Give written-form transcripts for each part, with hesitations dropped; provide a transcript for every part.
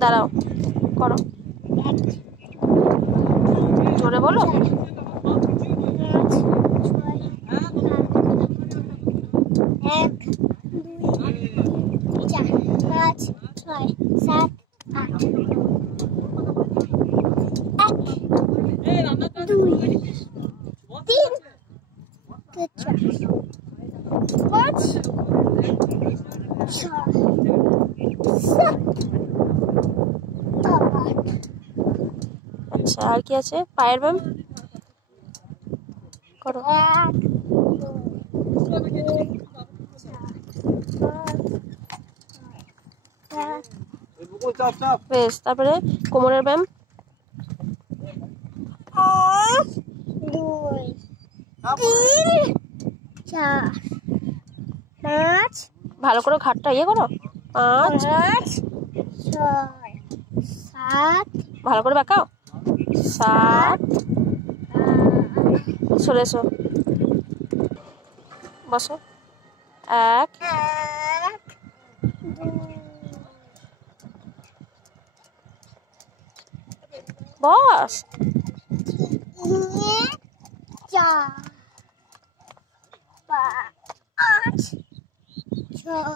দাঁড়াও, করো, জোরে বলো। 1 2 3 4 5 6 7 8 1 2 3 4 5 6 7 8 আচ্ছা, আর কি আছে? পায়ের ব্যায়াম করো। 1 2 বেশ, তারপরে কোমরের ব্যায়াম। 1 2 3 4 5 ভালো করে ঘাটটা ইয়ে করো। 5 6 7 ভালো করে বাঁকাও। 7 সরে এসো, বসো। 1 বস। 4 5 6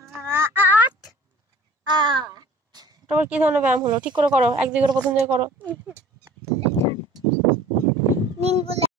7 8 তোমার কি ধরনের ব্যায়াম হলো? ঠিক করে করো, 1 2 করে প্রথম থেকে করো। নীল